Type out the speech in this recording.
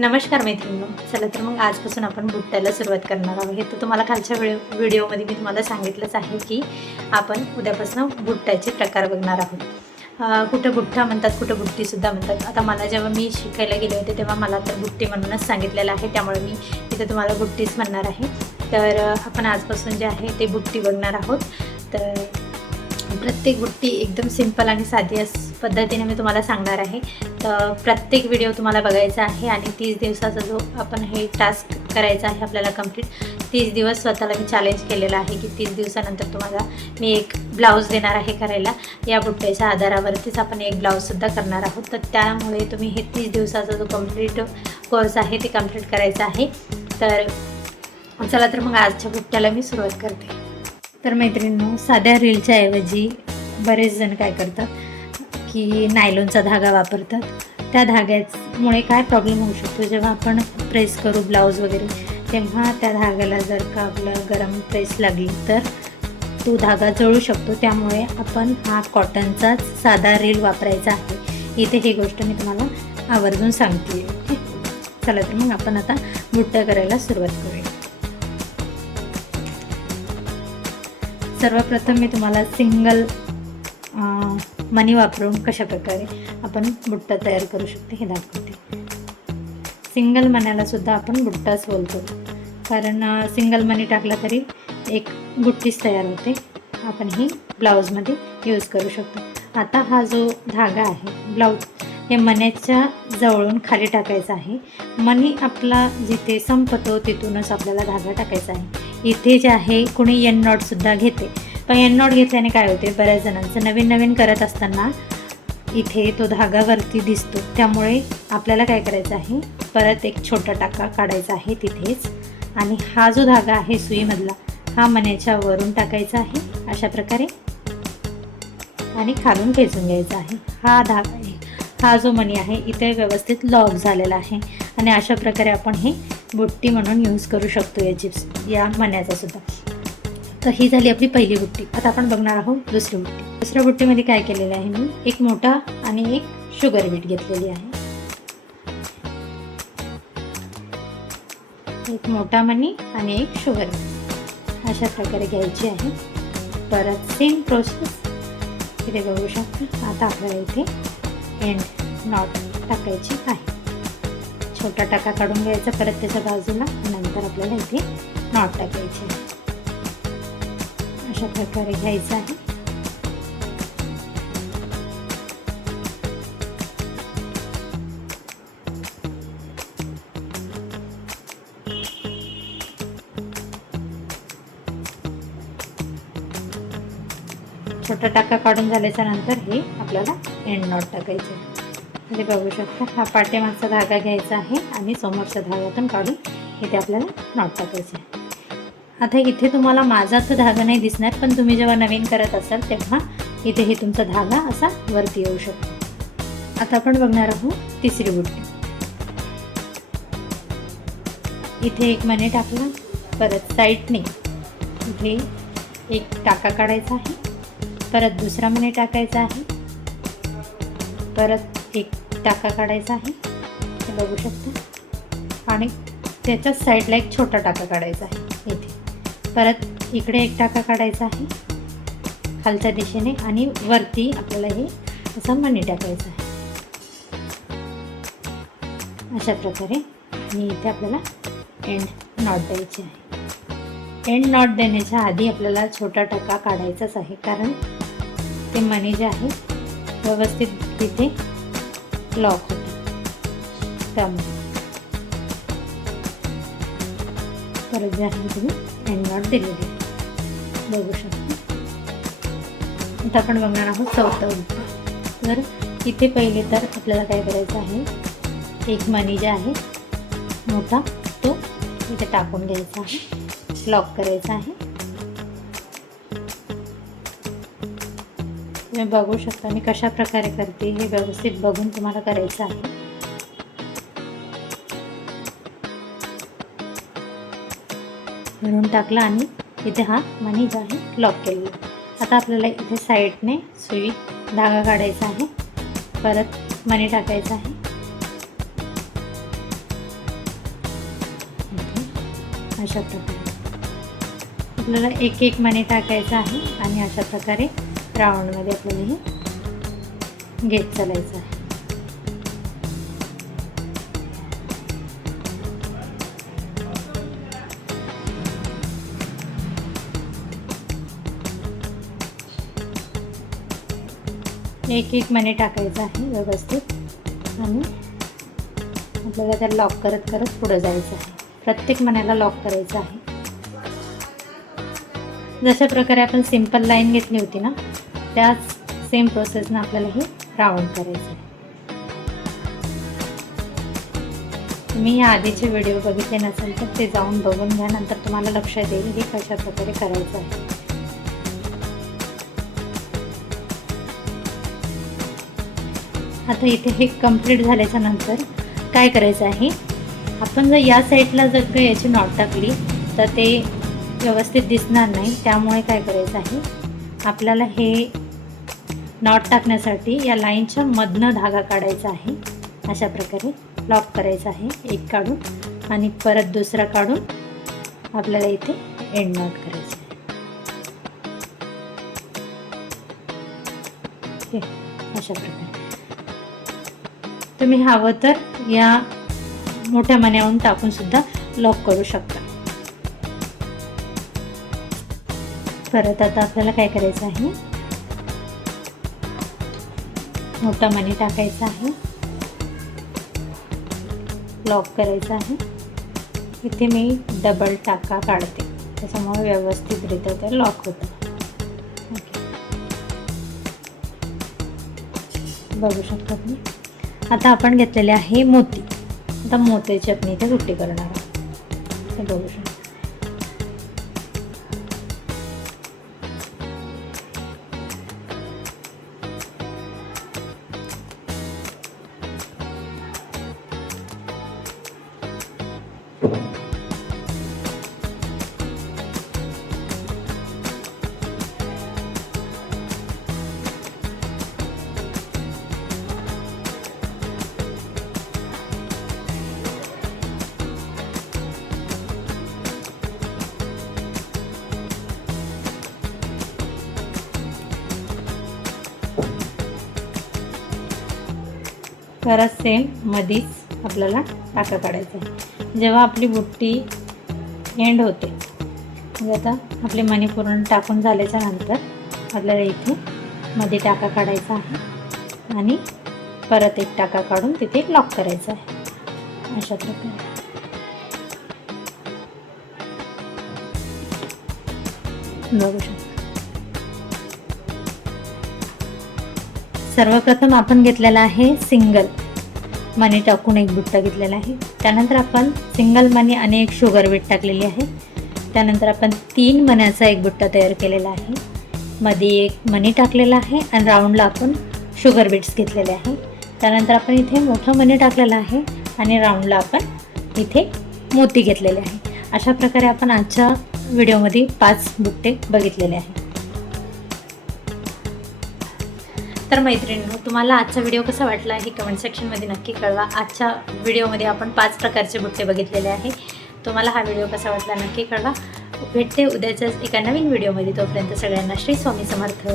नमस्कार मैत्रिणींनो. चला तर मग आजपासून आपण बुट्ट्याला सुरुवात करणार आहोत. हे तर तुम्हाला खालच्या व्हिडिओमध्ये मी तुम्हाला सांगितलंच आहे की आपण उद्यापासून बुट्ट्याचे प्रकार बघणार आहोत. कुठं बुट्टा म्हणतात, कुठं बुट्टीसुद्धा म्हणतात. आता मला जेव्हा मी शिकायला गेले होते तेव्हा मला तर बुट्टी म्हणूनच सांगितलेलं आहे, त्यामुळे मी इथे तुम्हाला बुट्टीच म्हणणार आहे. तर आपण आजपासून जे आहे ते बुट्टी बघणार आहोत. तर प्रत्येक बुट्टी एकदम सिंपल आणि साधी पद्धतीने मी तुम्हाला सांगणार आहे. तर प्रत्येक व्हिडिओ तुम्हाला बघायचा आहे आणि 30 दिवसाचा जो आपण हे टास्क करायचा आहे आपल्याला कंप्लीट. 30 दिवस स्वतःला मी चॅलेंज केलेलं आहे की 30 दिवसानंतर तुम्हाला मी एक ब्लाऊज देणार आहे करायला. या बुट्ट्याच्या आधारावरतीच आपण एक ब्लाऊजसुद्धा करणार आहोत. तर त्यामुळे तुम्ही हे 30 दिवसाचा जो कंप्लीट कोर्स आहे ते कंप्लीट करायचा आहे. तर चला तर मग आजच्या बुट्ट्याला मी सुरुवात करते. तर मैत्रिणींनो, साध्या रीलच्या ऐवजी बरेच जण काय करतात की नायलॉनचा धागा वापरतात. त्या धाग्यामुळे काय प्रॉब्लेम होऊ शकतो, जेव्हा आपण प्रेस करू ब्लाऊज वगैरे तेव्हा त्या धाग्याला जर का आपलं गरम प्रेस लागली तर तो धागा जळू शकतो. त्यामुळे आपण हा कॉटनचाच साधा रील वापरायचा आहे. इथे ही गोष्ट मी तुम्हाला आवर्जून सांगते. ओके, चला तर मग आपण आता बुट्ट्या करायला सुरुवात करूया. सर्वप्रथम मी तुम्हाला सिंगल मनी वापरून कशाप्रकारे आपण बुट्टा तयार करू शकते हे दाखवते. सिंगल मण्यालासुद्धा आपण बुट्टाच बोलतो, कारण सिंगल मनी टाकला तरी एक बुट्टीच तयार होते. आपण ही ब्लाऊजमध्ये यूज करू शकतो. आता हा जो धागा आहे ब्लाऊज, हे मण्याच्या जवळून खाली टाकायचा आहे. मनी आपला जिथे संपतो तिथूनच आपल्याला धागा टाकायचा आहे. इथे जे आहे कोणी एन नॉटसुद्धा घेते, पण एन नॉट घेतल्याने काय होते, बऱ्याच जणांचं नवीन करत असताना इथे तो धागावरती दिसतो. त्यामुळे आपल्याला काय करायचं आहे, परत एक छोटा टाका काढायचा आहे तिथेच, आणि हा जो धागा आहे सुईमधला हा मण्याच्या वरून टाकायचा आहे अशा प्रकारे, आणि खालून खेचून घ्यायचा आहे. हा धागा आहे, हा जो मणी आहे इथे व्यवस्थित लॉक झालेला आहे, आणि अशा प्रकारे आपण हे बुट्टी म्हणून यूज करू शकतो या मण्याचा सुद्धा. तर ही झाली आपली पहिली बुट्टी. आता आपण बघणार आहोत दुसरी बुट्टी. दुसऱ्या बुट्टीमध्ये काय केलेलं आहे, मी एक मोठा आणि एक शुगर बीट घेतलेली आहे. एक मोठा मणी आणि एक शुगर बीट अशा प्रकारे घ्यायची आहे. परत सेम प्रोसेस इथे बघू शकता. आता आपल्याला इथे एंड नॉट टाकायची आहे. छोटा टाका काढून घ्यायचा परत त्याच्या बाजूला, नंतर आपल्याला इथे नॉट टाकायची आहे. अशा प्रकारे घ्यायचं आहे. छोटा टाका काढून झाल्याच्या नंतर हे आपल्याला एंड नॉट टाकायचे आहे. हे बघू शकता. हा पाठीमागचा धागा घ्यायचा आहे आणि समोरच्या धाग्यातून काढून इथे आपल्याला नॉट टाकायचे आहे. आता इथे तुम्हाला माझा तर धागा नाही दिसणार, पण तुम्ही जेव्हा नवीन करत असाल तेव्हा इथे हे तुमचा धागा असा वरती येऊ शकतो. आता आपण बघणार आहोत तिसरी बुट्टी. इथे एक मणी टाकला, परत साईडने इथे एक टाका काढायचा आहे, परत दुसरा मणी टाकायचा आहे, परत एक टाका काढायचा आहे, हे बघू शकता, आणि त्याच्याच साईडला एक छोटा टाका काढायचा आहे. इथे परत इकडे एक टाका काढायचा आहे खालच्या दिशेने, आणि वरती आपल्याला हे असं मणी टाकायचं आहे अशा प्रकारे. आणि इथे आपल्याला एंड नॉट द्यायची आहे. एंड नॉट देण्याच्या आधी आपल्याला छोटा टाका काढायचाच आहे, कारण ते मणी जे आहे व्यवस्थित तिथे लॉक होते. त्यामुळे परत जे आहे तुम्ही एंड नॉट दिलेली बघू शकता. आता आपण बघणार आहोत चौथा बुट्टा. तर इथे पहिले तर आपल्याला काय करायचं आहे, एक मणी जे आहे मोठा तो इथे टाकून घ्यायचा आहे, लॉक करायचा आहे. तुम्ही बघू शकता मी कशा प्रकारे करते, हे व्यवस्थित बघून तुम्हाला करायचं आहे. भरून टाकला आणि इथे हा मणी जो आहे लॉक केलेला. आता आपल्याला इथे साईडने सुई धागा काढायचा आहे, परत मणी टाकायचा आहे, अशा प्रकारे आपल्याला एक एक मणी टाकायचं आहे आणि अशा प्रकारे राऊंडमध्ये आपल्याला हे घेत चालायचं आहे. एक एक मणी टाकायचं आहे व्यवस्थित आणि आपल्याला त्याला लॉक करत करत पुढे जायचं आहे. प्रत्येक मण्याला लॉक करायचं आहे. जशा प्रकारे आपण सिंपल लाईन घेतली होती ना, त्याच सेम प्रोसेसनं आपल्याला हे राऊंड करायचं आहे. तुम्ही या आधीचे व्हिडिओ बघितले नसेल तर ते जाऊन बघून घ्या, नंतर तुम्हाला लक्षात येईल हे कशा प्रकारे करायचं आहे. आता इथे हे कंप्लीट झाल्याच्या नंतर काय करायचं आहे, आपण जर या साईडला जर का याची नॉट टाकली तर ते व्यवस्थित दिसणार नाही. त्यामुळे काय करायचं आहे, आपल्याला हे नॉट टाकण्यासाठी या लाईनच्या मधनं धागा काढायचा आहे. अशा प्रकारे लॉक करायचा आहे एक काढून आणि परत दुसरा काढून आपल्याला इथे एंड नॉट करायचं आहे. ओके, अशा प्रकारे तुम्ही हवं तर या मोठ्या मण्यावरून टाकून सुद्धा लॉक करू शकता. परत आता आपल्याला काय करायचं आहे, मोठा मणी टाकायचा आहे, लॉक करायचा आहे. इथे मी डबल टाका काढते, त्याच्यामुळे व्यवस्थितरित्या ते लॉक होतं. ओके, बघू शकता तुम्ही. आता आपण घेतलेले आहे मोती. आता मोत्याची आपण इथे बुट्टी करणार आहोत, हे बघू शकता. परत सेम मधीच आपल्याला टाका काढायचा आहे. जेव्हा आपली बुट्टी एंड होते, म्हणजे आता आपले मणी पूर्ण टाकून झाल्याच्या नंतर आपल्याला इथे मध्ये टाका काढायचा आहे आणि परत एक टाका काढून तिथे लॉक करायचा आहे. अशा प्रकारे बघू शकता. सर्वप्रथम आपण घेतलेला आहे सिंगल मनी टाकून एक बुट्टा घेतलेला आहे. त्यानंतर आपण सिंगल मनी आणि एक शुगर बीट टाकलेली आहे. त्यानंतर आपण 3 मण्याचा एक बुट्टा तयार केलेला आहे. मध्ये एक मनी टाकलेला आहे आणि राऊंडला आपण शुगर बीट्स घेतलेले आहे. त्यानंतर आपण इथे मोठं मनी टाकलेलं आहे आणि राऊंडला आपण इथे मोती घेतलेले आहे. अशा प्रकारे आपण आजच्या व्हिडिओमध्ये 5 बुट्टे बघितलेले आहेत. तर मैत्रिणींनो, तुम्हाला आजचा व्हिडिओ कसा वाटला हे कमेंट सेक्शनमध्ये नक्की कळवा. आजच्या व्हिडिओमध्ये आपण 5 प्रकारचे बुट्टे बघितलेले आहे. तुम्हाला हा व्हिडिओ कसा वाटला नक्की कळवा. भेटते उद्याच्याच एका नवीन व्हिडिओमध्ये. तोपर्यंत सगळ्यांना श्री स्वामी समर्थ.